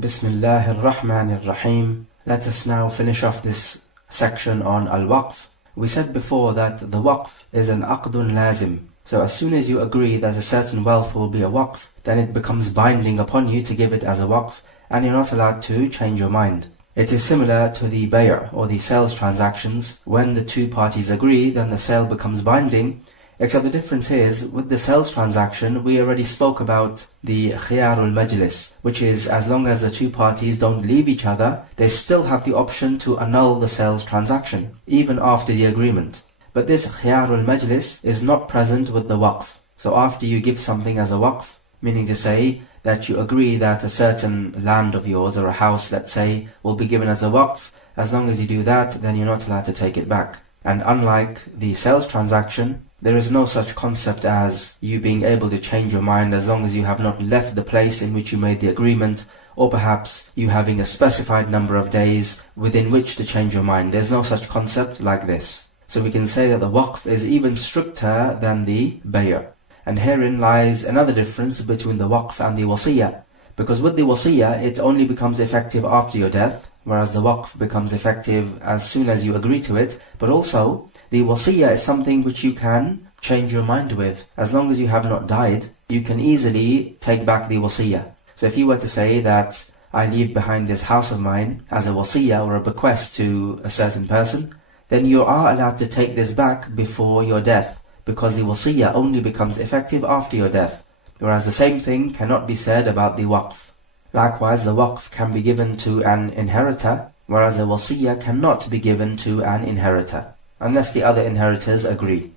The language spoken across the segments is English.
Bismillahir Rahmanir Rahim. Let us now finish off this section on al-waqf. We said before that the waqf is an aqdun lazim. So as soon as you agree that a certain wealth will be a waqf, then it becomes binding upon you to give it as a waqf, and you're not allowed to change your mind. It is similar to the bay' or the sales transactions. When the two parties agree, then the sale becomes binding. Except the difference is, with the sales transaction, we already spoke about the khiyarul majlis, which is as long as the two parties don't leave each other, they still have the option to annul the sales transaction, even after the agreement. But this khiyarul majlis is not present with the waqf. So after you give something as a waqf, meaning to say that you agree that a certain land of yours or a house, let's say, will be given as a waqf, as long as you do that, then you're not allowed to take it back. And unlike the sales transaction, there is no such concept as you being able to change your mind as long as you have not left the place in which you made the agreement, or perhaps you having a specified number of days within which to change your mind. There's no such concept like this. So we can say that the waqf is even stricter than the bay'. And herein lies another difference between the waqf and the wasiyah. Because with the wasiyah, it only becomes effective after your death, whereas the waqf becomes effective as soon as you agree to it. But also, the wasiyah is something which you can change your mind with. As long as you have not died, you can easily take back the wasiyah. So if you were to say that I leave behind this house of mine as a wasiyah or a bequest to a certain person, then you are allowed to take this back before your death, because the wasiyah only becomes effective after your death. Whereas the same thing cannot be said about the waqf. Likewise, the waqf can be given to an inheritor, whereas a wasiyah cannot be given to an inheritor, unless the other inheritors agree.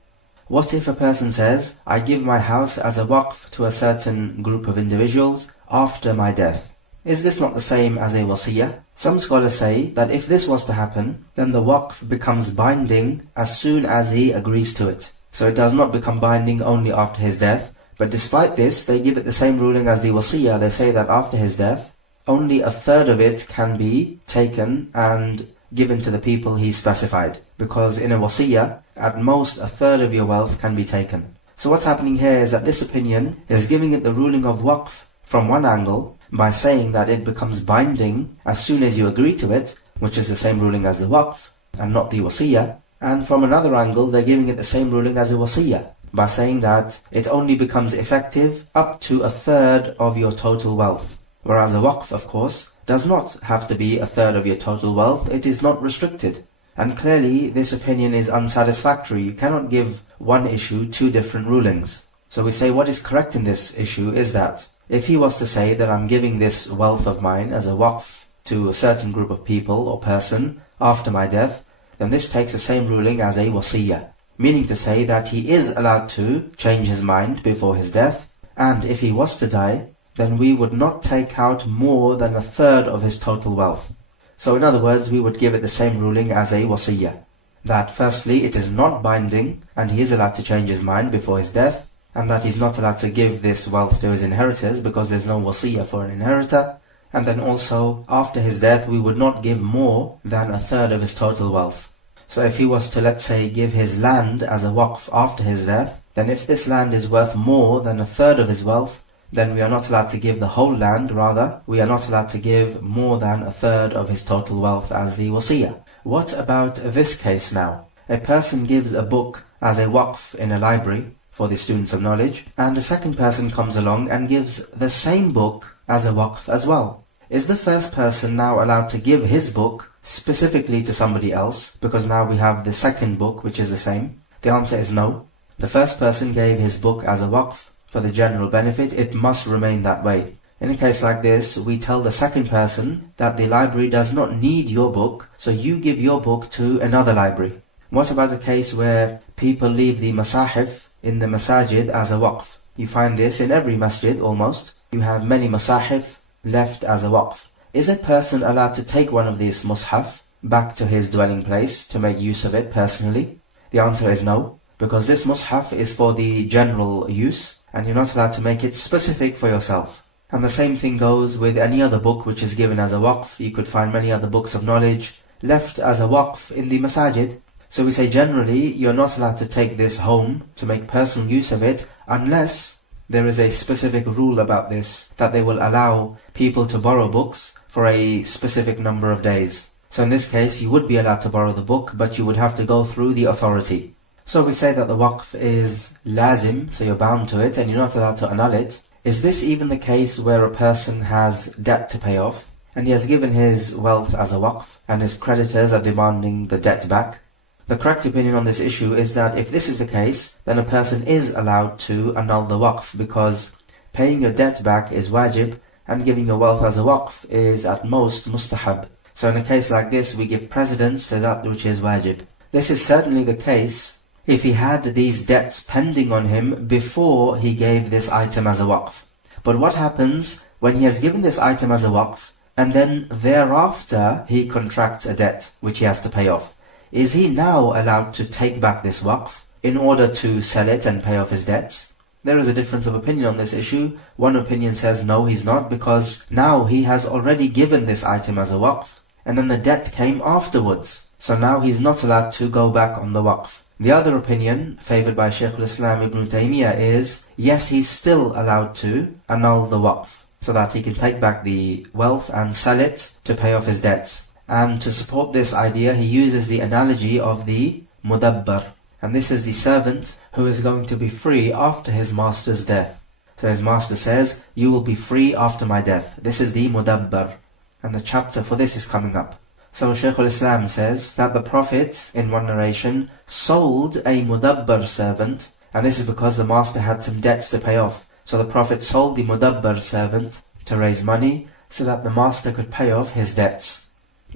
What if a person says, I give my house as a waqf to a certain group of individuals after my death? Is this not the same as a wasiyah? Some scholars say that if this was to happen, then the waqf becomes binding as soon as he agrees to it. So it does not become binding only after his death. But despite this, they give it the same ruling as the wasiyah. They say that after his death, only a third of it can be taken and given to the people he specified. Because in a wasiyah, at most a third of your wealth can be taken. So what's happening here is that this opinion is giving it the ruling of waqf from one angle by saying that it becomes binding as soon as you agree to it, which is the same ruling as the waqf and not the wasiyah. And from another angle, they're giving it the same ruling as a wasiyah, by saying that it only becomes effective up to a third of your total wealth. Whereas a waqf, of course, does not have to be a third of your total wealth. It is not restricted. And clearly, this opinion is unsatisfactory. You cannot give one issue two different rulings. So we say what is correct in this issue is that if he was to say that I'm giving this wealth of mine as a waqf to a certain group of people or person after my death, then this takes the same ruling as a wasiyah. Meaning to say that he is allowed to change his mind before his death, and if he was to die, then we would not take out more than a third of his total wealth. So in other words, we would give it the same ruling as a wasiyah. That firstly, it is not binding, and he is allowed to change his mind before his death, and that he's not allowed to give this wealth to his inheritors because there's no wasiyah for an inheritor. And then also, after his death, we would not give more than a third of his total wealth. So if he was to, let's say, give his land as a waqf after his death, then if this land is worth more than a third of his wealth, then we are not allowed to give the whole land. Rather, we are not allowed to give more than a third of his total wealth as the wasiyah. What about this case now? A person gives a book as a waqf in a library for the students of knowledge, and a second person comes along and gives the same book as a waqf as well. Is the first person now allowed to give his book specifically to somebody else, because now we have the second book which is the same? The answer is no. The first person gave his book as a waqf for the general benefit. It must remain that way. In a case like this, we tell the second person that the library does not need your book, so you give your book to another library. What about a case where people leave the masahif in the masajid as a waqf? You find this in every masjid almost. You have many masahif left as a waqf. Is a person allowed to take one of these mushaf back to his dwelling place to make use of it personally? The answer is no, because this mushaf is for the general use, and you're not allowed to make it specific for yourself. And the same thing goes with any other book which is given as a waqf. You could find many other books of knowledge left as a waqf in the masajid. So we say generally, you're not allowed to take this home to make personal use of it, unless there is a specific rule about this, that they will allow people to borrow books for a specific number of days. So in this case, you would be allowed to borrow the book, but you would have to go through the authority. So we say that the waqf is lazim, so you're bound to it, and you're not allowed to annul it. Is this even the case where a person has debt to pay off, and he has given his wealth as a waqf, and his creditors are demanding the debt back? The correct opinion on this issue is that if this is the case, then a person is allowed to annul the waqf, because paying your debt back is wajib, and giving your wealth as a waqf is at most mustahab. So in a case like this, we give precedence to that which is wajib. This is certainly the case if he had these debts pending on him before he gave this item as a waqf. But what happens when he has given this item as a waqf, and then thereafter he contracts a debt which he has to pay off? Is he now allowed to take back this waqf in order to sell it and pay off his debts? There is a difference of opinion on this issue. One opinion says no, he's not, because now he has already given this item as a waqf, and then the debt came afterwards. So now he's not allowed to go back on the waqf. The other opinion, favoured by Shaykh al-Islam Ibn Taymiyyah, is yes, he's still allowed to annul the waqf, so that he can take back the wealth and sell it to pay off his debts. And to support this idea, he uses the analogy of the mudabbar. And this is the servant who is going to be free after his master's death. So his master says, you will be free after my death. This is the mudabbar. And the chapter for this is coming up. So Shaykh al-Islam says that the Prophet, in one narration, sold a mudabbar servant, and this is because the master had some debts to pay off. So the Prophet sold the mudabbar servant to raise money so that the master could pay off his debts.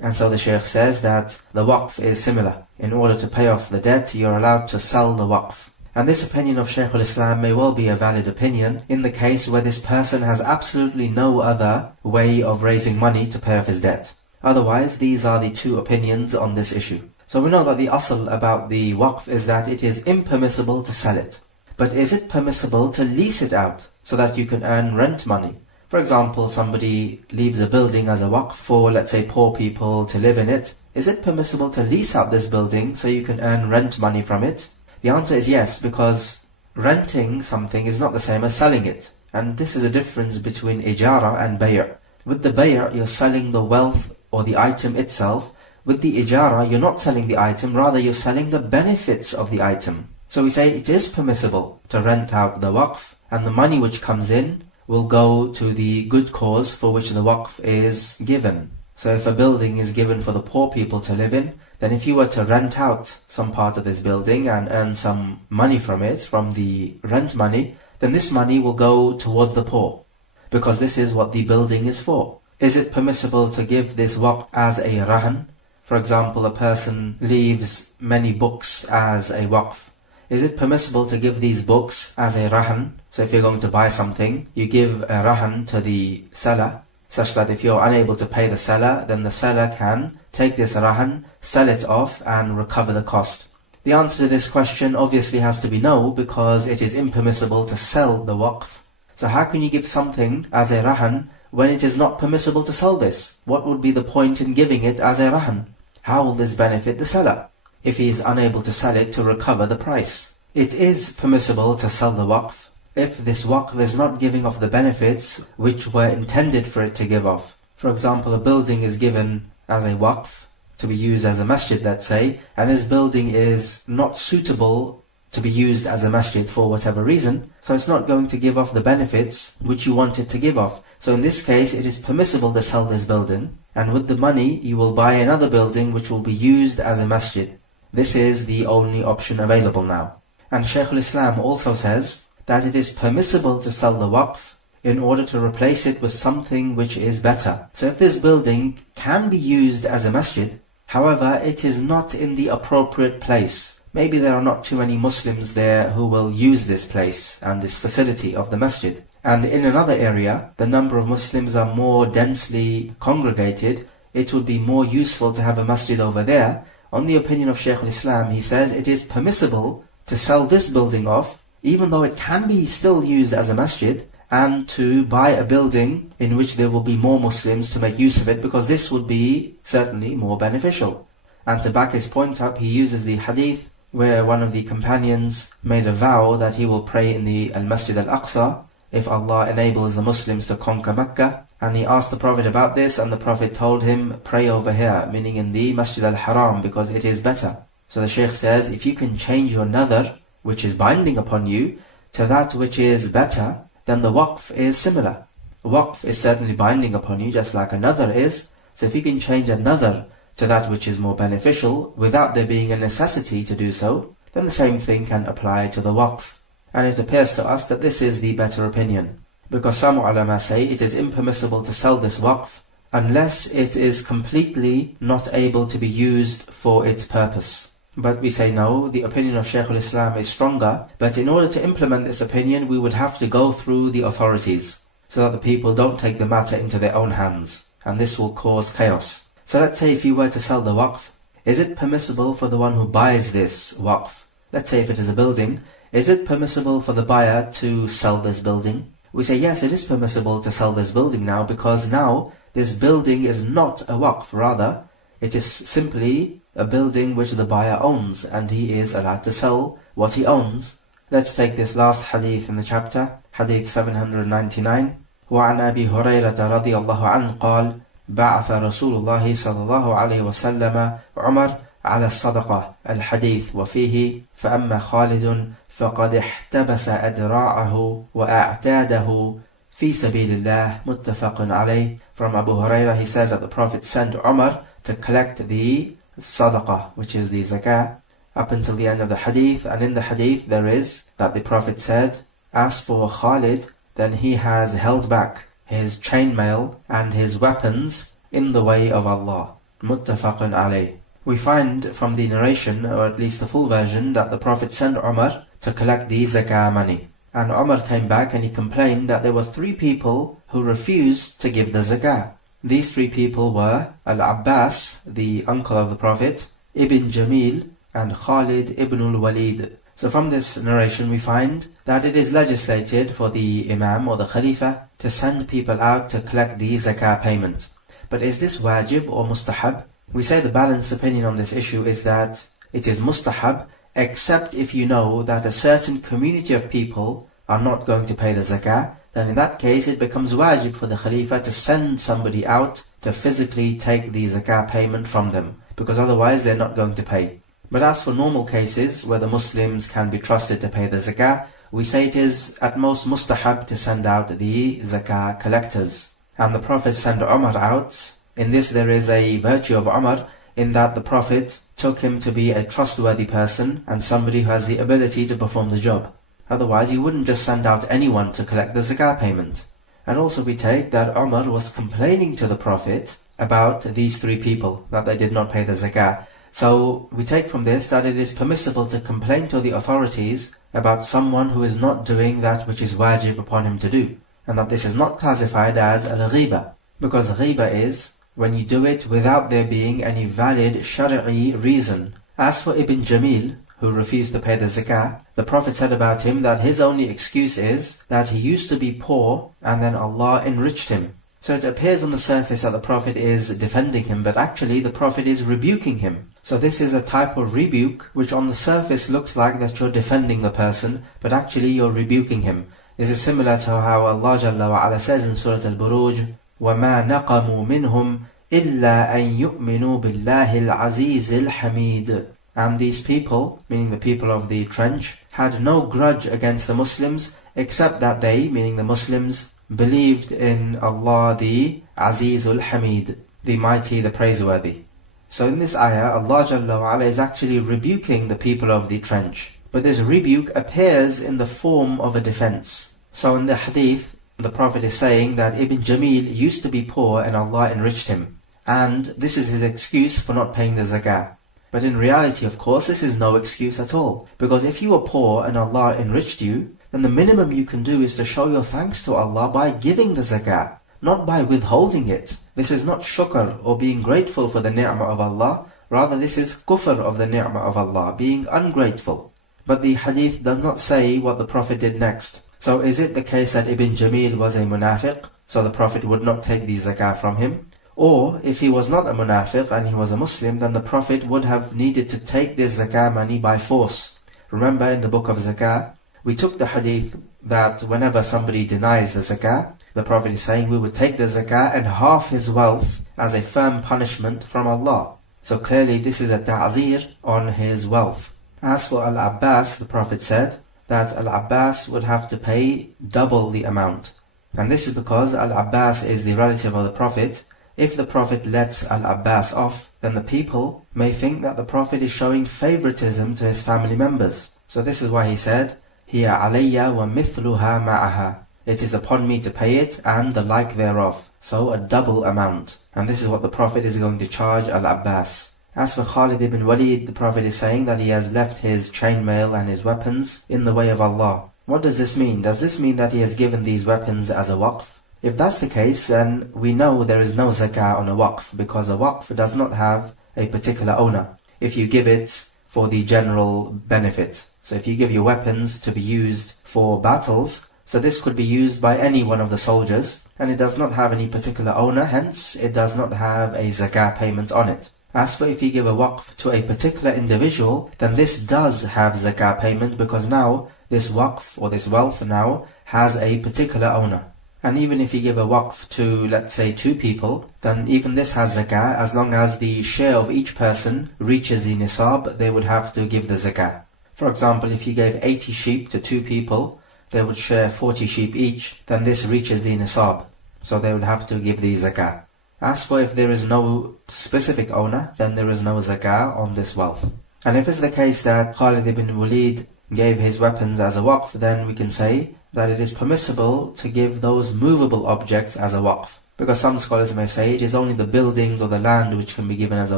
And so the Shaykh says that the waqf is similar. In order to pay off the debt, you're allowed to sell the waqf. And this opinion of Shaykh al-Islam may well be a valid opinion in the case where this person has absolutely no other way of raising money to pay off his debt. Otherwise, these are the two opinions on this issue. So we know that the asl about the waqf is that it is impermissible to sell it. But is it permissible to lease it out so that you can earn rent money? For example, somebody leaves a building as a waqf for, let's say, poor people to live in it. Is it permissible to lease out this building so you can earn rent money from it? The answer is yes, because renting something is not the same as selling it. And this is a difference between ijara and bay'. With the bay', you're selling the wealth or the item itself. With the ijara, you're not selling the item, rather you're selling the benefits of the item. So we say it is permissible to rent out the waqf, and the money which comes in will go to the good cause for which the waqf is given. So if a building is given for the poor people to live in, then if you were to rent out some part of this building and earn some money from it, from the rent money, then this money will go towards the poor, because this is what the building is for. Is it permissible to give this waqf as a rahan? For example, a person leaves many books as a waqf. Is it permissible to give these books as a rahan? So if you're going to buy something, you give a rahan to the seller, such that if you're unable to pay the seller, then the seller can take this rahan, sell it off, and recover the cost. The answer to this question obviously has to be no, because it is impermissible to sell the waqf. So how can you give something as a rahan when it is not permissible to sell this? What would be the point in giving it as a rahan? How will this benefit the seller if he is unable to sell it to recover the price? It is permissible to sell the waqf if this waqf is not giving off the benefits which were intended for it to give off. For example, a building is given as a waqf to be used as a masjid, let's say, and this building is not suitable to be used as a masjid for whatever reason, so it's not going to give off the benefits which you want it to give off. So in this case, it is permissible to sell this building, and with the money you will buy another building which will be used as a masjid. This is the only option available now. And Shaykh al-Islam also says that it is permissible to sell the waqf in order to replace it with something which is better. So if this building can be used as a masjid, however, it is not in the appropriate place. Maybe there are not too many Muslims there who will use this place and this facility of the masjid. And in another area, the number of Muslims are more densely congregated. It would be more useful to have a masjid over there. On the opinion of Shaykh al-Islam, he says it is permissible to sell this building off, even though it can be still used as a masjid, and to buy a building in which there will be more Muslims to make use of it, because this would be certainly more beneficial. And to back his point up, he uses the hadith where one of the companions made a vow that he will pray in the Al-Masjid Al-Aqsa if Allah enables the Muslims to conquer Mecca. And he asked the Prophet about this, and the Prophet told him, pray over here, meaning in the Masjid al-Haram, because it is better. So the Shaykh says, if you can change your naazir, which is binding upon you, to that which is better, then the waqf is similar. Waqf is certainly binding upon you, just like a naazir is. So if you can change a naazir to that which is more beneficial, without there being a necessity to do so, then the same thing can apply to the waqf. And it appears to us that this is the better opinion. Because some ulama say it is impermissible to sell this waqf unless it is completely not able to be used for its purpose. But we say no, the opinion of Shaykh al-Islam is stronger, but in order to implement this opinion we would have to go through the authorities, so that the people don't take the matter into their own hands, and this will cause chaos. So let's say if you were to sell the waqf, is it permissible for the one who buys this waqf, let's say if it is a building, is it permissible for the buyer to sell this building? We say yes, it is permissible to sell this building now, because now this building is not a waqf, rather it is simply a building which the buyer owns, and he is allowed to sell what he owns. Let's take this last hadith in the chapter, hadith 799. وعن أبي هريرة رضي الله عنه قال بعث رسول الله صلى الله عليه وسلم عمر على الصدقة الحديث وفيه فأما خالد فقد احتبس أدراعه وأعتاده في سبيل الله متفق عليه. From Abu Hurairah, he says that the Prophet sent Umar to collect the sadaqah, which is the zakah, up until the end of the hadith. And in the hadith there is that the Prophet said, as for Khalid, then he has held back his chainmail and his weapons in the way of Allah. Muttafaqun alayh. We find from the narration, or at least the full version, that the Prophet sent Umar to collect the zakah money. And Umar came back and he complained that there were 3 people who refused to give the zakah. These 3 people were Al-Abbas, the uncle of the Prophet, Ibn Jamil, and Khalid ibn al-Walid. So from this narration we find that it is legislated for the Imam or the Khalifa to send people out to collect the zakah payment. But is this wajib or mustahab? We say the balanced opinion on this issue is that it is mustahab, except if you know that a certain community of people are not going to pay the zakah. Then in that case it becomes wajib for the Khalifa to send somebody out to physically take the zakah payment from them, because otherwise they're not going to pay. But as for normal cases where the Muslims can be trusted to pay the zakah, we say it is at most mustahab to send out the zakah collectors. And the Prophet sent Umar out. In this there is a virtue of Umar, in that the Prophet took him to be a trustworthy person and somebody who has the ability to perform the job. Otherwise you wouldn't just send out anyone to collect the zakah payment. And also we take that Umar was complaining to the Prophet about these 3 people, that they did not pay the zakah. So we take from this that it is permissible to complain to the authorities about someone who is not doing that which is wajib upon him to do, and that this is not classified as al-ghiba, because ghiba is when you do it without there being any valid shari'i reason. As for Ibn Jamil, who refused to pay the zakah, the Prophet said about him that his only excuse is that he used to be poor and then Allah enriched him. So it appears on the surface that the Prophet is defending him, but actually the Prophet is rebuking him. So this is a type of rebuke which on the surface looks like that you're defending the person, but actually you're rebuking him. This is similar to how Allah Jalla wa Ala says in Surah Al-Buruj, وَمَا نَقَمُوا مِنْهُمْ إِلَّا أَن يُؤْمِنُوا بِاللَّهِ الْعَزِيزِ الْحَمِيدِ. And these people, meaning the people of the trench, had no grudge against the Muslims, except that they, meaning the Muslims, believed in Allah the Azizul Hamid, the mighty, the praiseworthy. So in this ayah, Allah Jalla wa Ala is actually rebuking the people of the trench. But this rebuke appears in the form of a defense. So in the hadith, the Prophet is saying that Ibn Jamil used to be poor and Allah enriched him. And this is his excuse for not paying the zakah. But in reality, of course, this is no excuse at all. Because if you were poor and Allah enriched you, then the minimum you can do is to show your thanks to Allah by giving the zakah, not by withholding it. This is not shukr or being grateful for the ni'mah of Allah. Rather, this is kufr of the ni'mah of Allah, being ungrateful. But the hadith does not say what the Prophet did next. So is it the case that Ibn Jamil was a munafiq, so the Prophet would not take the zakah from him? Or if he was not a munafiq and he was a Muslim, then the Prophet would have needed to take this zakah money by force. Remember in the book of zakah, We took the hadith that whenever somebody denies the zakah, the Prophet is saying we would take the zakah and half his wealth as a firm punishment from Allah. So clearly this is a ta'zir on his wealth. As for Al-Abbas, the Prophet said that Al-Abbas would have to pay double the amount. And this is because Al-Abbas is the relative of the Prophet. If the Prophet lets Al-Abbas off, then the people may think that the Prophet is showing favoritism to his family members. So this is why he said, Hiya alayya wa mithluha ma'aha. It is upon me to pay it and the like thereof. So a double amount. And this is what the Prophet is going to charge Al-Abbas. As for Khalid ibn Walid, the Prophet is saying that he has left his chainmail and his weapons in the way of Allah. What does this mean? Does this mean that he has given these weapons as a waqf? If that's the case, then we know there is no zakah on a waqf, because a waqf does not have a particular owner if you give it for the general benefit. So if you give your weapons to be used for battles, so this could be used by any one of the soldiers, and it does not have any particular owner, hence it does not have a zakah payment on it. As for if you give a waqf to a particular individual, then this does have zakah payment, because now this waqf or this wealth now has a particular owner. And even if you give a waqf to, let's say, 2 people, then even this has zakah. As long as the share of each person reaches the nisab, they would have to give the zakah. For example, if you gave 80 sheep to 2 people, they would share 40 sheep each, then this reaches the nisab. So they would have to give the zakah. As for if there is no specific owner, then there is no zakah on this wealth. And if it's the case that Khalid ibn Walid gave his weapons as a waqf, then we can say that it is permissible to give those movable objects as a waqf. Because some scholars may say it is only the buildings or the land which can be given as a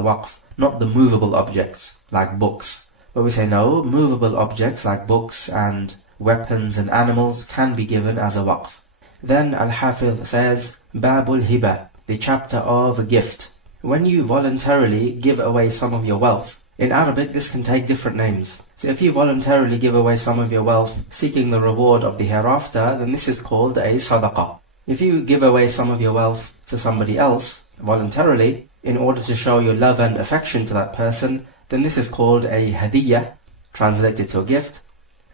waqf, not the movable objects, like books. But we say no, movable objects like books and weapons and animals can be given as a waqf. Then Al-Hafiz says, Babul Hiba, the chapter of a gift. When you voluntarily give away some of your wealth, in Arabic this can take different names. So if you voluntarily give away some of your wealth seeking the reward of the hereafter, then this is called a sadaqah. If you give away some of your wealth to somebody else voluntarily in order to show your love and affection to that person, then this is called a hadiyah, translated to a gift.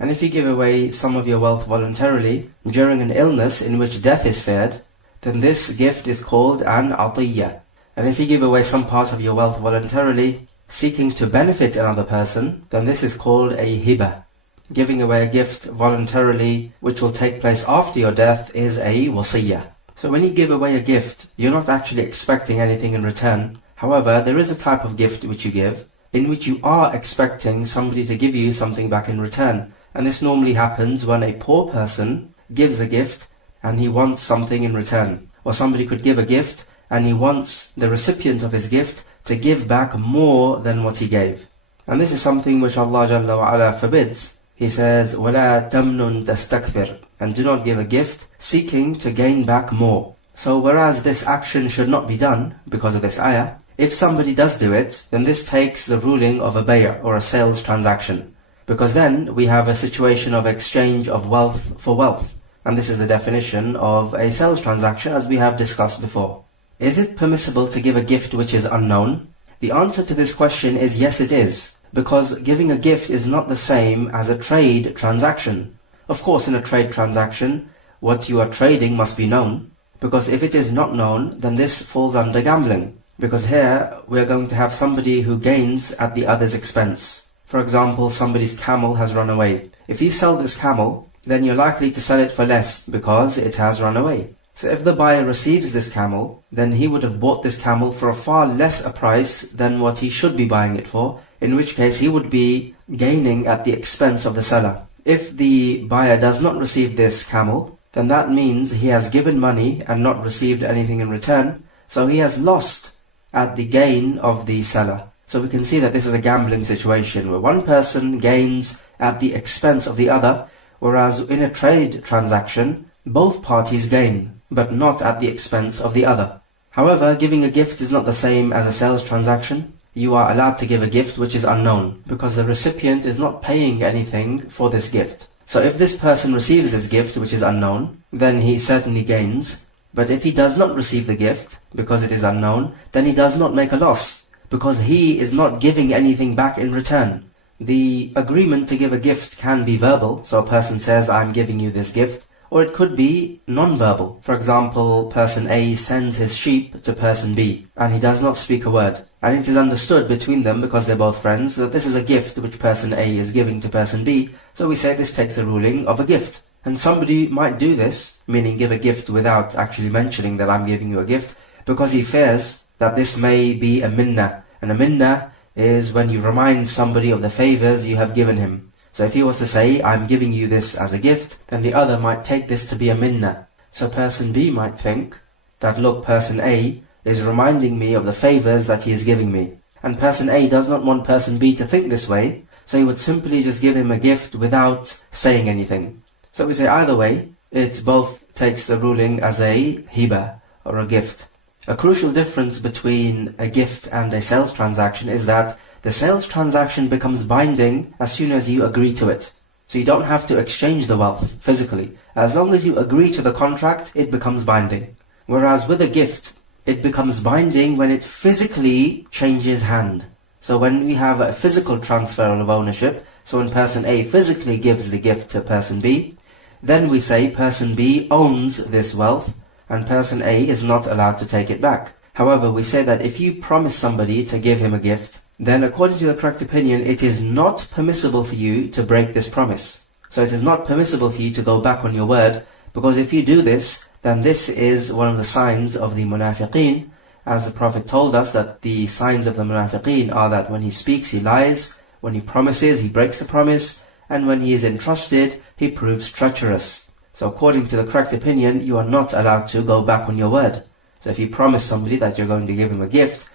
And if you give away some of your wealth voluntarily during an illness in which death is feared, then this gift is called an atiyah. And if you give away some part of your wealth voluntarily seeking to benefit another person, then this is called a hibah. Giving away a gift voluntarily which will take place after your death is a wasiyah. So when you give away a gift, you're not actually expecting anything in return. However, there is a type of gift which you give in which you are expecting somebody to give you something back in return. And this normally happens when a poor person gives a gift and he wants something in return. Or somebody could give a gift and he wants the recipient of his gift to give back more than what he gave. And this is something which Allah Jalla wa Ala forbids. He says, وَلَا تَمْنُن تَسْتَكْثِرْ, and do not give a gift seeking to gain back more. So whereas this action should not be done because of this ayah, if somebody does do it, then this takes the ruling of a bay' or a sales transaction. Because then we have a situation of exchange of wealth for wealth. And this is the definition of a sales transaction as we have discussed before. Is it permissible to give a gift which is unknown? The answer to this question is yes, it is. Because giving a gift is not the same as a trade transaction. Of course, in a trade transaction, what you are trading must be known. Because if it is not known, then this falls under gambling. Because here, we are going to have somebody who gains at the other's expense. For example, somebody's camel has run away. If you sell this camel, then you're likely to sell it for less because it has run away. So if the buyer receives this camel, then he would have bought this camel for a far less a price than what he should be buying it for, in which case he would be gaining at the expense of the seller. If the buyer does not receive this camel, then that means he has given money and not received anything in return, so he has lost at the gain of the seller. So we can see that this is a gambling situation where one person gains at the expense of the other, whereas in a trade transaction, both parties gain, but not at the expense of the other. However, giving a gift is not the same as a sales transaction. You are allowed to give a gift which is unknown, because the recipient is not paying anything for this gift. So if this person receives this gift which is unknown, then he certainly gains. But if he does not receive the gift, because it is unknown, then he does not make a loss, because he is not giving anything back in return. The agreement to give a gift can be verbal, so a person says, I'm giving you this gift, or it could be non-verbal. For example, person A sends his sheep to person B, and he does not speak a word. And it is understood between them, because they're both friends, that this is a gift which person A is giving to person B, so we say this takes the ruling of a gift. And somebody might do this, meaning give a gift without actually mentioning that I'm giving you a gift, because he fears that this may be a minnah. And a minnah is when you remind somebody of the favors you have given him. So if he was to say, I'm giving you this as a gift, then the other might take this to be a minnah. So person B might think that, look, person A is reminding me of the favors that he is giving me. And person A does not want person B to think this way, so he would simply just give him a gift without saying anything. So we say either way, it both takes the ruling as a hiba, or a gift. A crucial difference between a gift and a sales transaction is that the sales transaction becomes binding as soon as you agree to it. So you don't have to exchange the wealth physically. As long as you agree to the contract, it becomes binding. Whereas with a gift, it becomes binding when it physically changes hand. So when we have a physical transfer of ownership, so when person A physically gives the gift to person B, then we say person B owns this wealth, and person A is not allowed to take it back. However, we say that if you promise somebody to give him a gift, then according to the correct opinion, it is not permissible for you to break this promise. So it is not permissible for you to go back on your word, because if you do this, then this is one of the signs of the munafiqeen, as the Prophet told us that the signs of the munafiqeen are that when he speaks, he lies, when he promises, he breaks the promise, and when he is entrusted, he proves treacherous. So according to the correct opinion, you are not allowed to go back on your word. So if you promise somebody that you're going to give him a gift,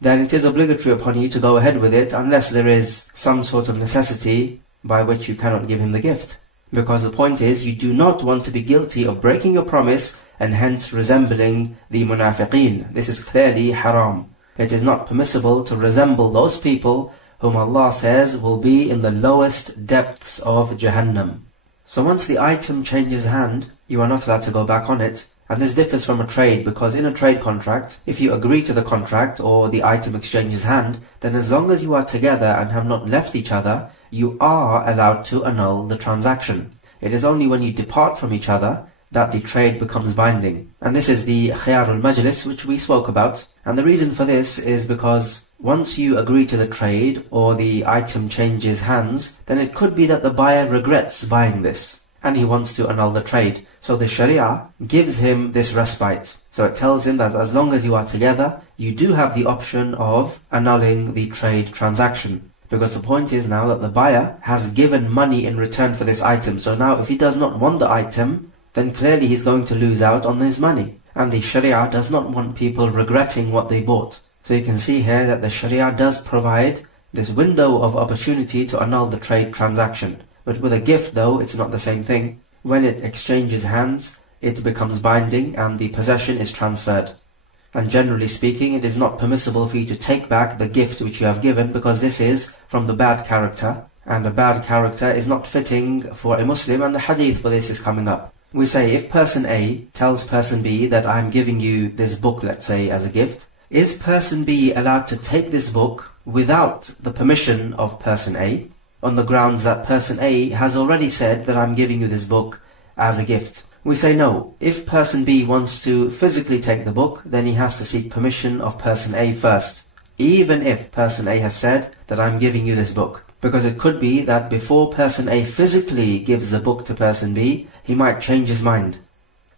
then it is obligatory upon you to go ahead with it, unless there is some sort of necessity by which you cannot give him the gift. Because the point is, you do not want to be guilty of breaking your promise and hence resembling the munafiqeen. This is clearly haram. It is not permissible to resemble those people whom Allah says will be in the lowest depths of Jahannam. So once the item changes hand, you are not allowed to go back on it. And this differs from a trade, because in a trade contract, if you agree to the contract or the item exchanges hand, then as long as you are together and have not left each other, you are allowed to annul the transaction. It is only when you depart from each other that the trade becomes binding. And this is the khiyarul majlis which we spoke about. And the reason for this is because once you agree to the trade or the item changes hands, then it could be that the buyer regrets buying this and he wants to annul the trade. So the Sharia gives him this respite. So it tells him that as long as you are together, you do have the option of annulling the trade transaction. Because the point is now that the buyer has given money in return for this item. So now if he does not want the item, then clearly he's going to lose out on his money. And the Sharia does not want people regretting what they bought. So you can see here that the Sharia does provide this window of opportunity to annul the trade transaction. But with a gift though, it's not the same thing. When it exchanges hands, it becomes binding and the possession is transferred. And generally speaking, it is not permissible for you to take back the gift which you have given, because this is from the bad character. And a bad character is not fitting for a Muslim, and the hadith for this is coming up. We say if person A tells person B that I'm giving you this book, let's say, as a gift, is person B allowed to take this book without the permission of person A, on the grounds that person A has already said that I'm giving you this book as a gift? We say no. If person B wants to physically take the book, then he has to seek permission of person A first, even if person A has said that I'm giving you this book. Because it could be that before person A physically gives the book to person B, he might change his mind.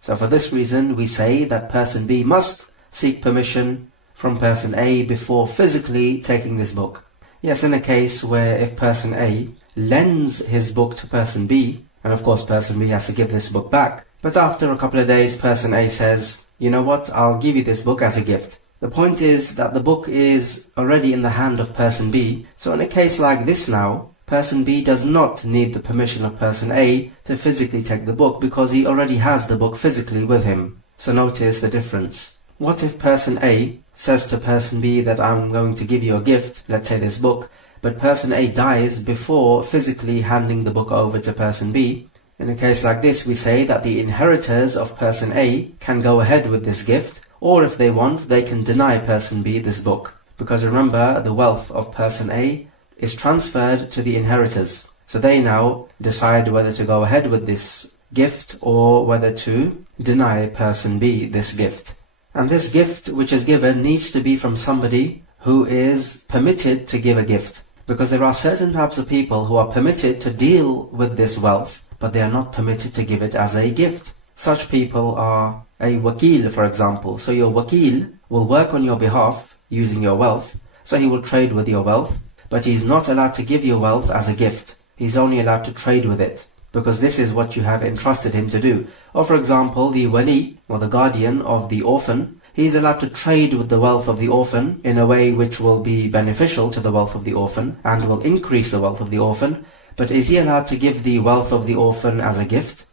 So for this reason, we say that person B must seek permission from person A before physically taking this book. Yes, in a case where if person A lends his book to person B, and of course person B has to give this book back, but after a couple of days person A says, you know what, I'll give you this book as a gift. The point is that the book is already in the hand of person B, so in a case like this now, person B does not need the permission of person A to physically take the book, because he already has the book physically with him. So notice the difference. What if person A says to person B that I'm going to give you a gift, let's say this book, but person A dies before physically handing the book over to person B? In a case like this, we say that the inheritors of person A can go ahead with this gift, or if they want, they can deny person B this book. Because remember, the wealth of person A is transferred to the inheritors. So they now decide whether to go ahead with this gift or whether to deny person B this gift. And this gift which is given needs to be from somebody who is permitted to give a gift. Because there are certain types of people who are permitted to deal with this wealth, but they are not permitted to give it as a gift. Such people are a wakil, for example. So your wakil will work on your behalf using your wealth. So he will trade with your wealth, but he's not allowed to give your wealth as a gift. He's only allowed to trade with it, because this is what you have entrusted him to do. Or for example, the wali, or the guardian of the orphan, he's allowed to trade with the wealth of the orphan in a way which will be beneficial to the wealth of the orphan and will increase the wealth of the orphan. But is he allowed to give the wealth of the orphan as a gift?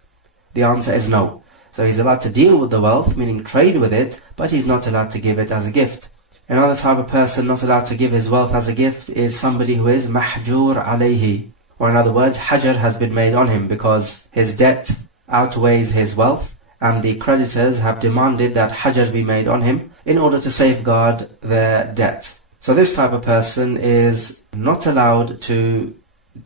The answer is no. So he's allowed to deal with the wealth, meaning trade with it, but he's not allowed to give it as a gift. Another type of person not allowed to give his wealth as a gift is somebody who is mahjur alayhi. Or in other words, hajar has been made on him because his debt outweighs his wealth, and the creditors have demanded that hajar be made on him in order to safeguard their debt. So this type of person is not allowed to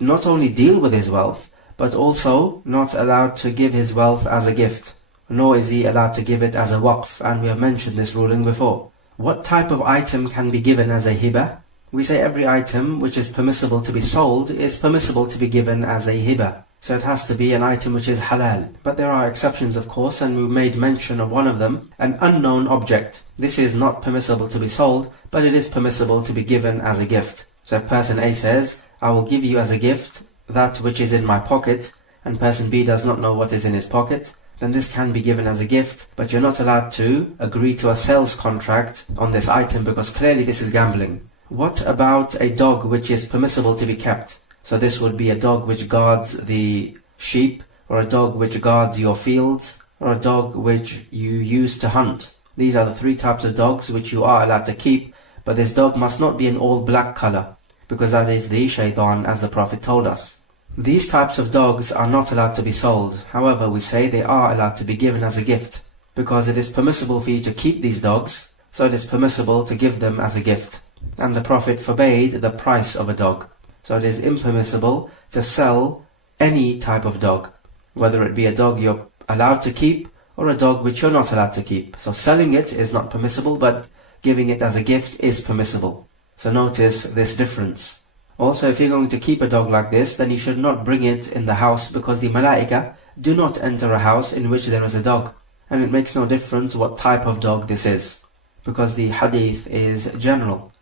not only deal with his wealth, but also not allowed to give his wealth as a gift, nor is he allowed to give it as a waqf, and we have mentioned this ruling before. What type of item can be given as a hibah? We say every item which is permissible to be sold is permissible to be given as a hibah. So it has to be an item which is halal. But there are exceptions, of course, and we made mention of one of them, an unknown object. This is not permissible to be sold, but it is permissible to be given as a gift. So if person A says, I will give you as a gift that which is in my pocket, and person B does not know what is in his pocket, then this can be given as a gift, but you're not allowed to agree to a sales contract on this item because clearly this is gambling. What about a dog which is permissible to be kept? So this would be a dog which guards the sheep, or a dog which guards your fields, or a dog which you use to hunt. These are the three types of dogs which you are allowed to keep, but this dog must not be in all black color, because that is the shaitan, as the Prophet told us. These types of dogs are not allowed to be sold. However, we say they are allowed to be given as a gift, because it is permissible for you to keep these dogs, so it is permissible to give them as a gift. And the Prophet forbade the price of a dog. So it is impermissible to sell any type of dog, whether it be a dog you're allowed to keep or a dog which you're not allowed to keep. So selling it is not permissible, but giving it as a gift is permissible. So notice this difference. Also, if you're going to keep a dog like this, then you should not bring it in the house, because the malaika do not enter a house in which there is a dog. And it makes no difference what type of dog this is, because the hadith is general.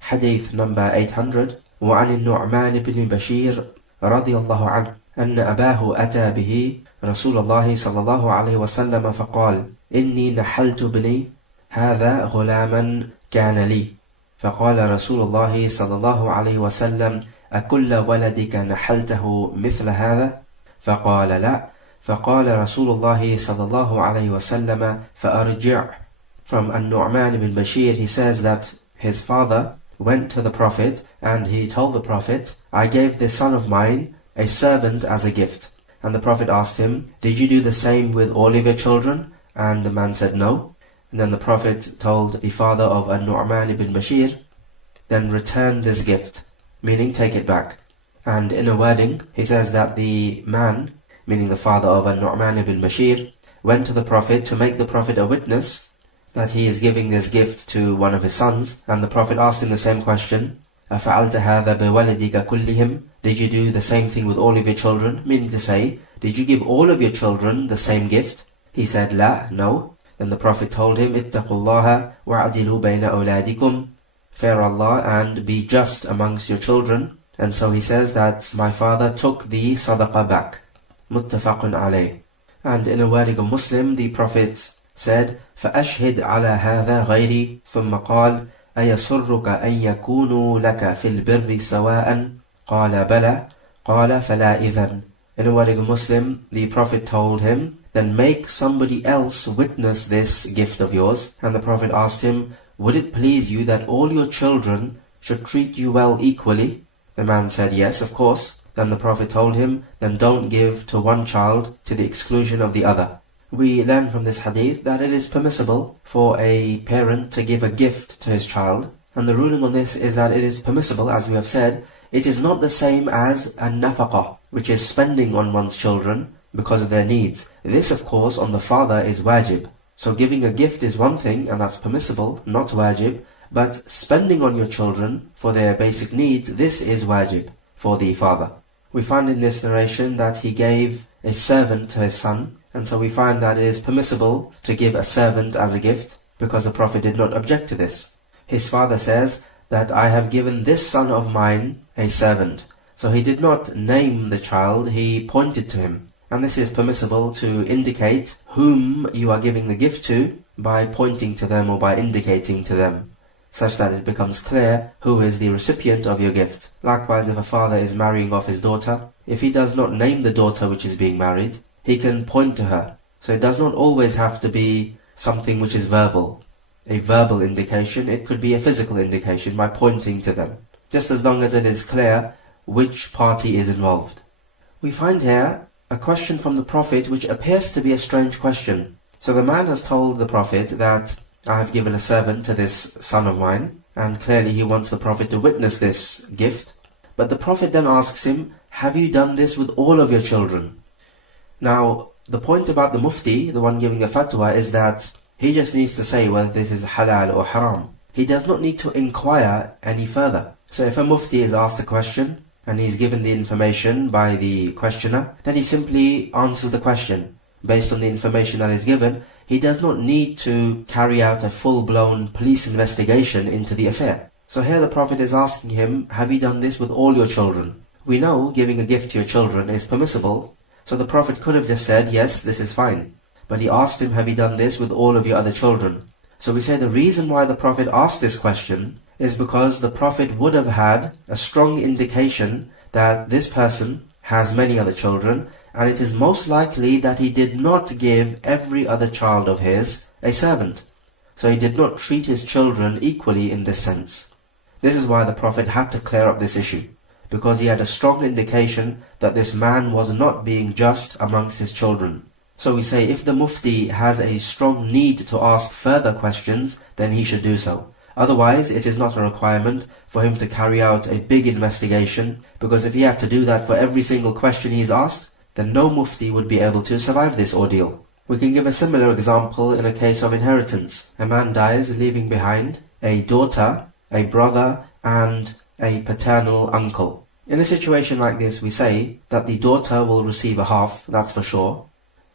Hadith number 800. وعن النعمان بن بشير رضي الله عنه أن أباه أتى به رسول الله صلى الله عليه وسلم فقال إني نحلت بني هذا غلاما كان لي فقال رسول الله صلى الله عليه وسلم أكل ولدك نحلته مثل هذا فقال لا فقال رسول الله صلى الله عليه وسلم فأرجع. From An-Nu'man ibn Bashir, he says that his father went to the Prophet and he told the Prophet, I gave this son of mine a servant as a gift. And the Prophet asked him, did you do the same with all of your children? And the man said no. And then the Prophet told the father of An-Nu'man ibn Bashir, then return this gift, meaning take it back. And in a wording, he says that the man, meaning the father of An-Nu'man ibn Bashir, went to the Prophet to make the Prophet a witness that he is giving this gift to one of his sons. And the Prophet asked him the same question, أَفَعَلْتَ هَذَا بِوَلَدِكَ كُلِّهِمْ? Did you do the same thing with all of your children? Meaning to say, did you give all of your children the same gift? He said, لا, no. Then the Prophet told him, اتَّقُوا اللَّهَ وَعْدِلُوا بَيْنَ أَوْلَادِكُمْ. Fear Allah and be just amongst your children. And so he says that my father took the sadaqah back. مُتَّفَقٌ عَلَيْهِ. And in a wording of Muslim, the Prophet said, فأشهد على هذا غيري ثم قال أيسرك أن يكونوا لك في البر سواء قال بلى قال فلا إذن. In a wording of Muslim, the Prophet told him, then make somebody else witness this gift of yours. And the Prophet asked him, would it please you that all your children should treat you well equally? The man said, yes, of course. Then the Prophet told him, then don't give to one child to the exclusion of the other. We learn from this hadith that it is permissible for a parent to give a gift to his child. And the ruling on this is that it is permissible, as we have said, it is not the same as an-nafaqah, which is spending on one's children because of their needs. This, of course, on the father is wajib. So giving a gift is one thing, and that's permissible, not wajib. But spending on your children for their basic needs, this is wajib for the father. We find in this narration that he gave a servant to his son, and so we find that it is permissible to give a servant as a gift, because the Prophet did not object to this. His father says that I have given this son of mine a servant. So he did not name the child, he pointed to him. And this is permissible to indicate whom you are giving the gift to by pointing to them or by indicating to them, such that it becomes clear who is the recipient of your gift. Likewise, if a father is marrying off his daughter, if he does not name the daughter which is being married, he can point to her. So it does not always have to be something which is verbal. A verbal indication, it could be a physical indication by pointing to them, just as long as it is clear which party is involved. We find here a question from the Prophet which appears to be a strange question. So the man has told the Prophet that I have given a servant to this son of mine, and clearly he wants the Prophet to witness this gift. But the Prophet then asks him, have you done this with all of your children? Now, the point about the mufti, the one giving a fatwa, is that he just needs to say whether this is halal or haram. He does not need to inquire any further. So if a mufti is asked a question, and he's given the information by the questioner, then he simply answers the question based on the information that is given. He does not need to carry out a full-blown police investigation into the affair. So here the Prophet is asking him, have you done this with all your children? We know giving a gift to your children is permissible, so the Prophet could have just said, yes, this is fine. But he asked him, have you done this with all of your other children? So we say the reason why the Prophet asked this question is because the Prophet would have had a strong indication that this person has many other children, and it is most likely that he did not give every other child of his a servant. So he did not treat his children equally in this sense. This is why the Prophet had to clear up this issue, because he had a strong indication that this man was not being just amongst his children. So we say if the mufti has a strong need to ask further questions, then he should do so. Otherwise, it is not a requirement for him to carry out a big investigation, because if he had to do that for every single question he is asked, then no mufti would be able to survive this ordeal. We can give a similar example in a case of inheritance. A man dies leaving behind a daughter, a brother, and a paternal uncle. In a situation like this, we say that the daughter will receive a half, that's for sure.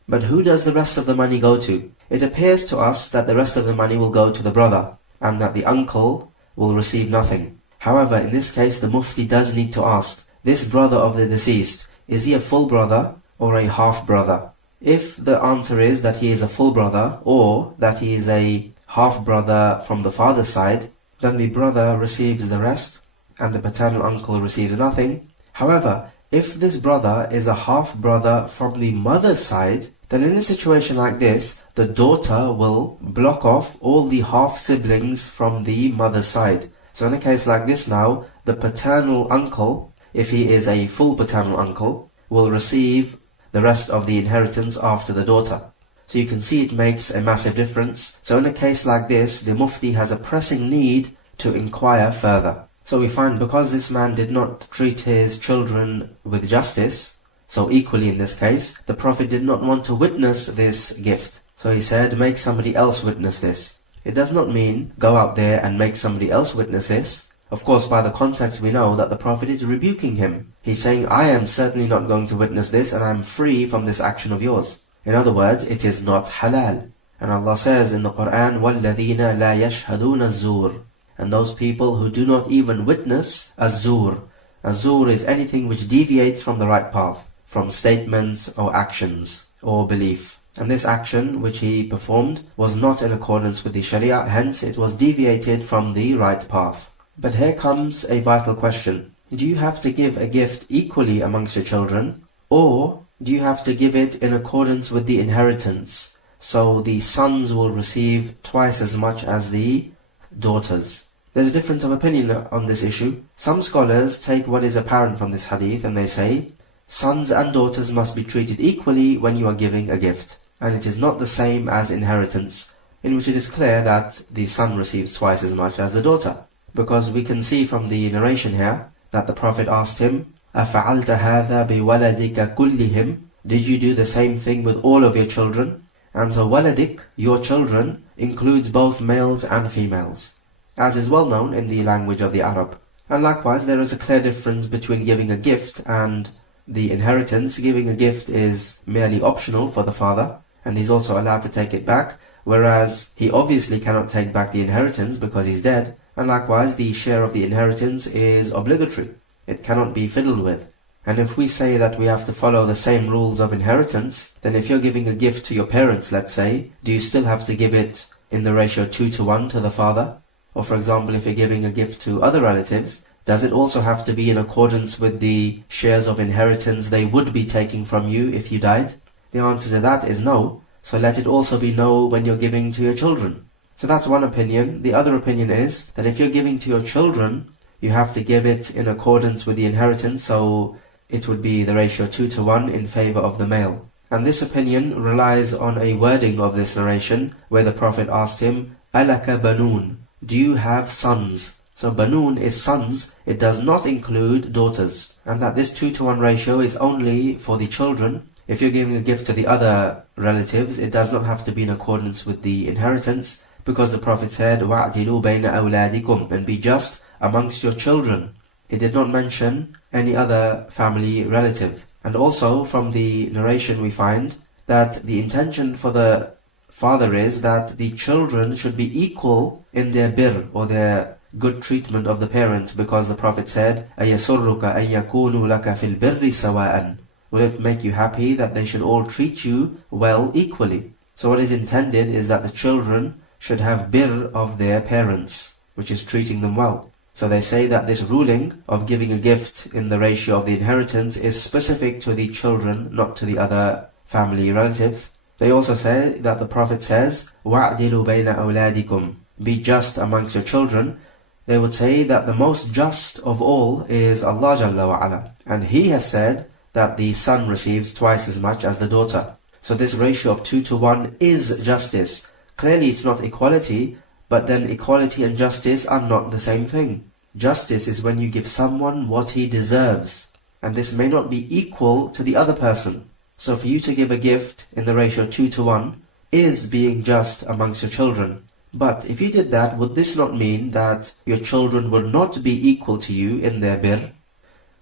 But who does the rest of the money go to? It appears to us that the rest of the money will go to the brother, and that the uncle will receive nothing. However, in this case, the mufti does need to ask, this brother of the deceased, is he a full brother or a half brother? If the answer is that he is a full brother, or that he is a half brother from the father's side, then the brother receives the rest, and the paternal uncle receives nothing. However, if this brother is a half brother from the mother's side, then in a situation like this, the daughter will block off all the half siblings from the mother's side. So in a case like this now, the paternal uncle, if he is a full paternal uncle, will receive the rest of the inheritance after the daughter. So you can see it makes a massive difference. So in a case like this, the mufti has a pressing need to inquire further. So we find because this man did not treat his children with justice, so equally in this case, the Prophet did not want to witness this gift. So he said, make somebody else witness this. It does not mean go out there and make somebody else witness this. Of course, by the context we know that the Prophet is rebuking him. He's saying, I am certainly not going to witness this, and I am free from this action of yours. In other words, it is not halal. And Allah says in the Quran, وَالَّذِينَ لَا يَشْهَدُونَ الزُّورِ, and those people who do not even witness az-zur. Az-zur is anything which deviates from the right path, from statements or actions or belief. And this action which he performed was not in accordance with the Sharia, hence it was deviated from the right path. But here comes a vital question. Do you have to give a gift equally amongst your children, or do you have to give it in accordance with the inheritance, so the sons will receive twice as much as the daughters? There's a difference of opinion on this issue. Some scholars take what is apparent from this hadith and they say, sons and daughters must be treated equally when you are giving a gift. And it is not the same as inheritance, in which it is clear that the son receives twice as much as the daughter. Because we can see from the narration here that the Prophet asked him, أَفَعَلْتَ هَذَا بِوَلَدِكَ كُلِّهِمْ? Did you do the same thing with all of your children? And so waladik, your children, includes both males and females, as is well known in the language of the Arab. And likewise, there is a clear difference between giving a gift and the inheritance. Giving a gift is merely optional for the father, and he's also allowed to take it back, whereas he obviously cannot take back the inheritance because he's dead. And likewise, the share of the inheritance is obligatory. It cannot be fiddled with. And if we say that we have to follow the same rules of inheritance, then if you're giving a gift to your parents, let's say, do you still have to give it in the ratio 2:1 to the father? Or for example, if you're giving a gift to other relatives, does it also have to be in accordance with the shares of inheritance they would be taking from you if you died? The answer to that is no. So let it also be no when you're giving to your children. So that's one opinion. The other opinion is that if you're giving to your children, you have to give it in accordance with the inheritance, so it would be the ratio 2:1 in favor of the male. And this opinion relies on a wording of this narration where the Prophet asked him, أَلَكَ بَنُونَ? Do you have sons? So banun is sons, it does not include daughters. And that this 2:1 ratio is only for the children. If you're giving a gift to the other relatives, it does not have to be in accordance with the inheritance, because the Prophet said, وَاعْدِلُوا بَيْنَ أَوْلَادِكُمْ, and be just amongst your children. He did not mention any other family relative. And also from the narration we find that the intention for the father is that the children should be equal in their birr, or their good treatment of the parent, because the Prophet said, أَيَسُرُّكَ أَن يَكُونُوا لَكَ فِي الْبِرِّ سَوَاءً? Will it make you happy that they should all treat you well equally? So what is intended is that the children should have birr of their parents, which is treating them well. So they say that this ruling of giving a gift in the ratio of the inheritance is specific to the children, not to the other family relatives. They also say that the Prophet says, وَاعْدِلُوا بَيْنَ أَوْلَادِكُمْ, be just amongst your children. They would say that the most just of all is Allah Jalla wa Ala, and He has said that the son receives twice as much as the daughter. So this ratio of 2:1 is justice. Clearly it's not equality, but then equality and justice are not the same thing. Justice is when you give someone what he deserves, and this may not be equal to the other person. So for you to give a gift in the ratio 2:1 is being just amongst your children. But if you did that, would this not mean that your children would not be equal to you in their birr?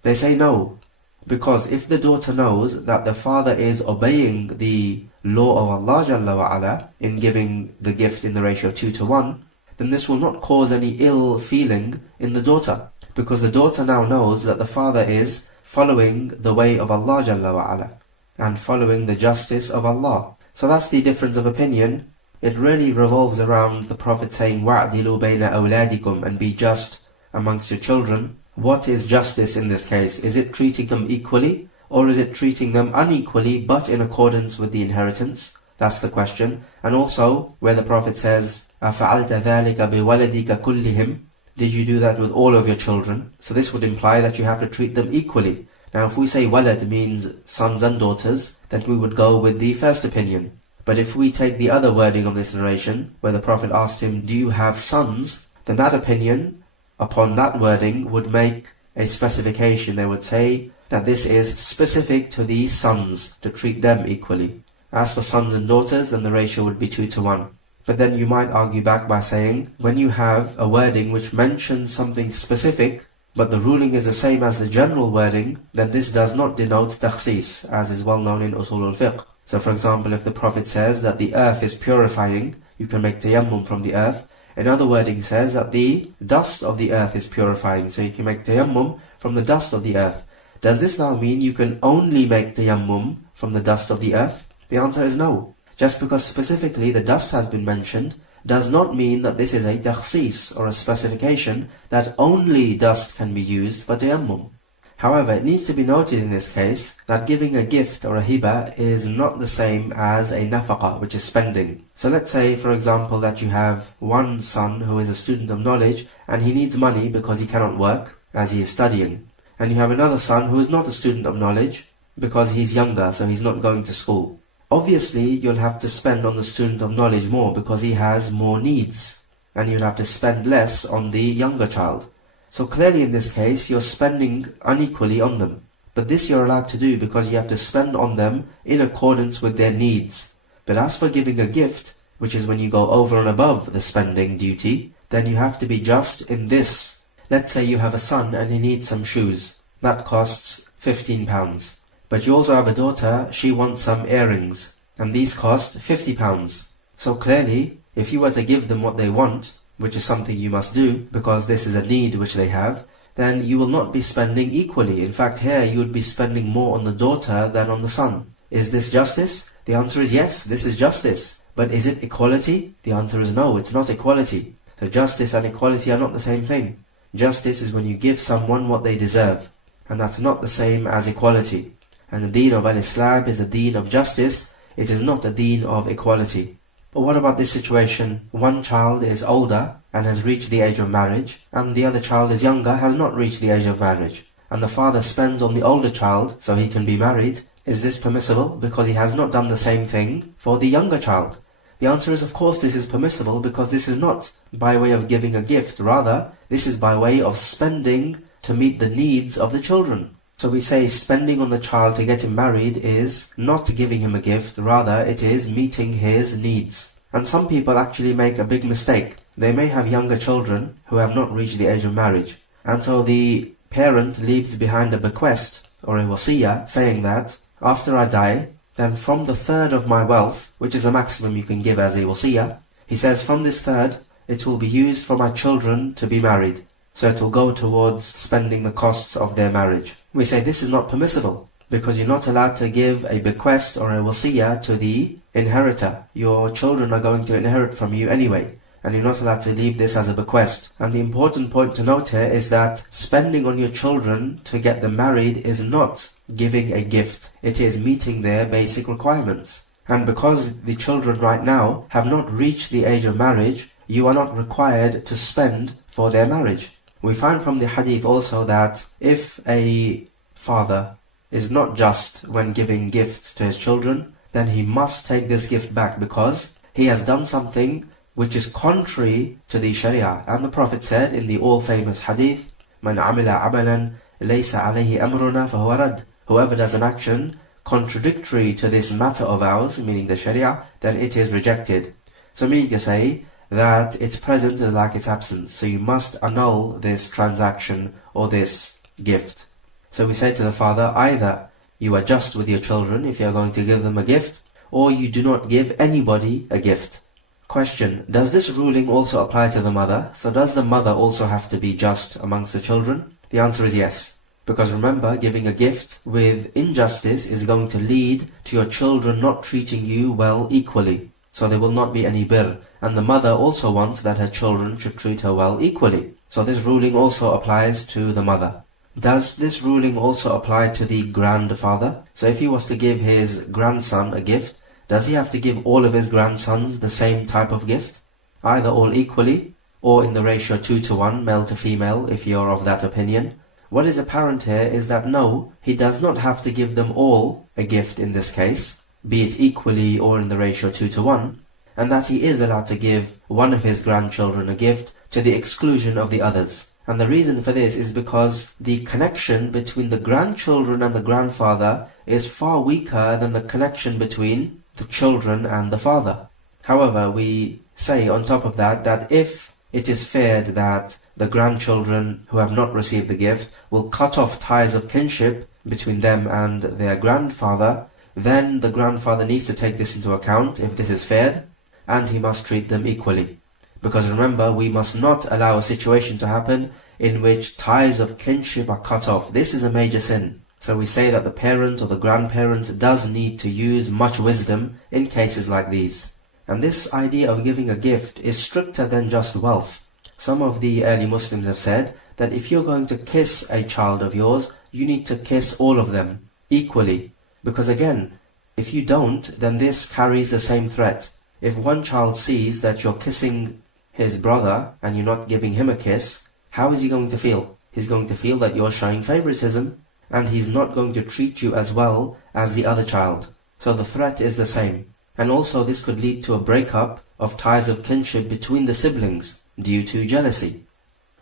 They say no, because if the daughter knows that the father is obeying the law of Allah Jalla wa Ala in giving the gift in the ratio 2:1, then this will not cause any ill feeling in the daughter, because the daughter now knows that the father is following the way of Allah Jalla wa Ala and following the justice of Allah. So that's the difference of opinion. It really revolves around the Prophet saying, وَاعْدِلُوا بَيْنَ أَوْلَادِكُمْ, and be just amongst your children. What is justice in this case? Is it treating them equally, or is it treating them unequally but in accordance with the inheritance? That's the question. And also, where the Prophet says, أَفَعَلْتَ ذَلِكَ بِوَلَدِكَ كُلِّهِمْ, did you do that with all of your children? So this would imply that you have to treat them equally. Now if we say walad means sons and daughters, then we would go with the first opinion. But if we take the other wording of this narration, where the Prophet asked him, do you have sons? Then that opinion, upon that wording, would make a specification. They would say that this is specific to the sons, to treat them equally. As for sons and daughters, then the ratio would be 2:1. But then you might argue back by saying, when you have a wording which mentions something specific, but the ruling is the same as the general wording, then this does not denote takhsis, as is well known in usul al-fiqh. So for example, if the Prophet says that the earth is purifying, you can make tayammum from the earth. Another wording says that the dust of the earth is purifying, so you can make tayammum from the dust of the earth. Does this now mean you can only make tayammum from the dust of the earth? The answer is no. Just because specifically the dust has been mentioned, does not mean that this is a takhsis, or a specification that only dust can be used for tayammum. However, it needs to be noted in this case that giving a gift or a hiba is not the same as a nafaqah, which is spending. So let's say, for example, that you have one son who is a student of knowledge and he needs money because he cannot work as he is studying. And you have another son who is not a student of knowledge because he's younger, so he's not going to school. Obviously, you'll have to spend on the student of knowledge more because he has more needs, and you'll have to spend less on the younger child. So clearly in this case, you're spending unequally on them. But this you're allowed to do because you have to spend on them in accordance with their needs. But as for giving a gift, which is when you go over and above the spending duty, then you have to be just in this. Let's say you have a son and he needs some shoes. That costs £15. But you also have a daughter, she wants some earrings, and these cost £50. So clearly, if you were to give them what they want, which is something you must do because this is a need which they have, then you will not be spending equally. In fact, here you would be spending more on the daughter than on the son. Is this justice? The answer is yes, this is justice. But is it equality? The answer is no, it's not equality. So justice and equality are not the same thing. Justice is when you give someone what they deserve, and that's not the same as equality. And the deen of al-Islam is a deen of justice, it is not a deen of equality. But what about this situation? One child is older and has reached the age of marriage, and the other child is younger, has not reached the age of marriage, and the father spends on the older child so he can be married. Is this permissible because he has not done the same thing for the younger child? The answer is of course this is permissible because this is not by way of giving a gift, rather this is by way of spending to meet the needs of the children. So we say spending on the child to get him married is not giving him a gift, rather it is meeting his needs. And some people actually make a big mistake. They may have younger children who have not reached the age of marriage, and so the parent leaves behind a bequest or a wasiyah saying that after I die, then from the third of my wealth, which is the maximum you can give as a wasiyah, he says from this third it will be used for my children to be married. So it will go towards spending the costs of their marriage. We say this is not permissible because you're not allowed to give a bequest or a wasiyah to the inheritor. Your children are going to inherit from you anyway, and you're not allowed to leave this as a bequest. And the important point to note here is that spending on your children to get them married is not giving a gift. It is meeting their basic requirements. And because the children right now have not reached the age of marriage, you are not required to spend for their marriage. We find from the hadith also that if a father is not just when giving gifts to his children, then he must take this gift back because he has done something which is contrary to the Sharia. And the Prophet said in the all-famous hadith, "Man amila amalan laysa alayhi amruna fahuwa rad." Whoever does an action contradictory to this matter of ours, meaning the Sharia, then it is rejected. So meaning to say that its presence is like its absence. So you must annul this transaction or this gift. So we say to the father, either you are just with your children if you are going to give them a gift, or you do not give anybody a gift. Question: does this ruling also apply to the mother? So does the mother also have to be just amongst the children? The answer is yes. Because remember, giving a gift with injustice is going to lead to your children not treating you well equally. So there will not be any birr. And the mother also wants that her children should treat her well equally. So this ruling also applies to the mother. Does this ruling also apply to the grandfather? So if he was to give his grandson a gift, does he have to give all of his grandsons the same type of gift? Either all equally, or in the ratio 2:1, male to female, if you're of that opinion. What is apparent here is that no, he does not have to give them all a gift in this case, be it equally or in the ratio 2:1, and that he is allowed to give one of his grandchildren a gift to the exclusion of the others. And the reason for this is because the connection between the grandchildren and the grandfather is far weaker than the connection between the children and the father. However, we say on top of that, that if it is feared that the grandchildren who have not received the gift will cut off ties of kinship between them and their grandfather, then the grandfather needs to take this into account if this is feared, and he must treat them equally. Because remember, we must not allow a situation to happen in which ties of kinship are cut off. This is a major sin. So we say that the parent or the grandparent does need to use much wisdom in cases like these. And this idea of giving a gift is stricter than just wealth. Some of the early Muslims have said that if you're going to kiss a child of yours, you need to kiss all of them equally. Because again, if you don't, then this carries the same threat. If one child sees that you're kissing his brother and you're not giving him a kiss, how is he going to feel? He's going to feel that you're showing favoritism, and he's not going to treat you as well as the other child. So the threat is the same. And also this could lead to a breakup of ties of kinship between the siblings due to jealousy.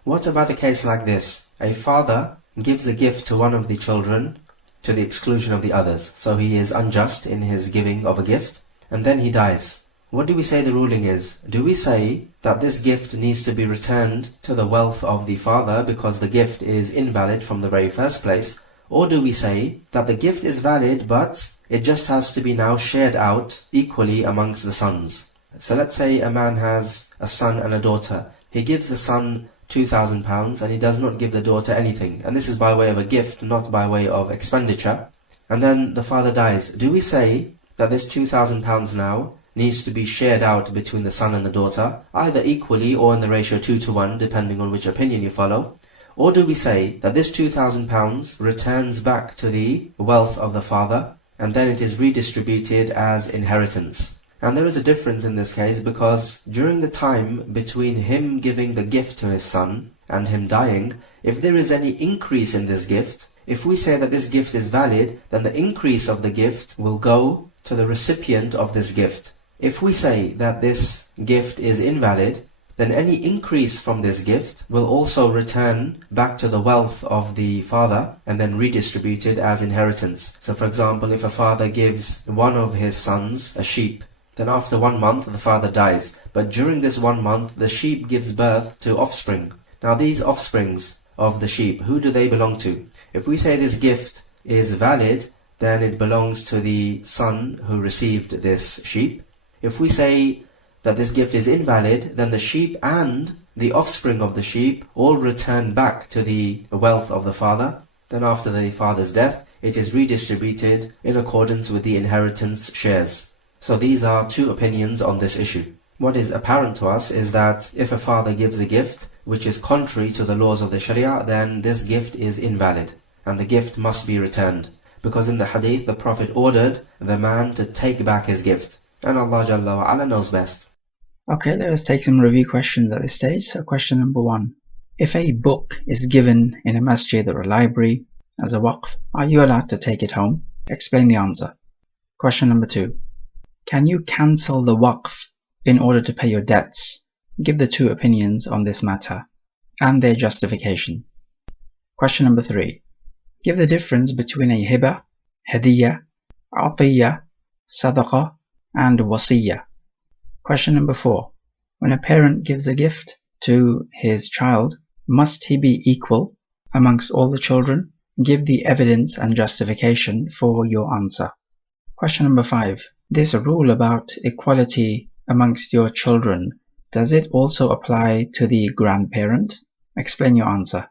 What about a case like this? A father gives a gift to one of the children to the exclusion of the others. So he is unjust in his giving of a gift, and then he dies. What do we say the ruling is? Do we say that this gift needs to be returned to the wealth of the father because the gift is invalid from the very first place? Or do we say that the gift is valid but it just has to be now shared out equally amongst the sons? So let's say a man has a son and a daughter. He gives the son £2,000 and he does not give the daughter anything. And this is by way of a gift, not by way of expenditure. And then the father dies. Do we say that this £2,000 now needs to be shared out between the son and the daughter, either equally or in the ratio 2:1, depending on which opinion you follow? Or do we say that this £2,000 returns back to the wealth of the father, and then it is redistributed as inheritance? And there is a difference in this case, because during the time between him giving the gift to his son and him dying, if there is any increase in this gift, if we say that this gift is valid, then the increase of the gift will go to the recipient of this gift. If we say that this gift is invalid, then any increase from this gift will also return back to the wealth of the father and then redistributed as inheritance. So for example, if a father gives one of his sons a sheep, then after 1 month the father dies. But during this 1 month the sheep gives birth to offspring. Now these offsprings of the sheep, who do they belong to? If we say this gift is valid, then it belongs to the son who received this sheep. If we say that this gift is invalid, then the sheep and the offspring of the sheep all return back to the wealth of the father. Then after the father's death, it is redistributed in accordance with the inheritance shares. So these are two opinions on this issue. What is apparent to us is that if a father gives a gift which is contrary to the laws of the Sharia, then this gift is invalid and the gift must be returned. Because in the hadith, the Prophet ordered the man to take back his gift. And Allah Jalla wa Ala knows best. Okay, let us take some review questions at this stage. So question number 1. If a book is given in a masjid or a library as a waqf, are you allowed to take it home? Explain the answer. Question number 2. Can you cancel the waqf in order to pay your debts? Give the two opinions on this matter and their justification. Question number 3. Give the difference between a hiba, hadiyya, atiyya, sadaqah and wasiyya. Question number 4. When a parent gives a gift to his child, must he be equal amongst all the children? Give the evidence and justification for your answer. Question number 5. This rule about equality amongst your children, does it also apply to the grandparent? Explain your answer.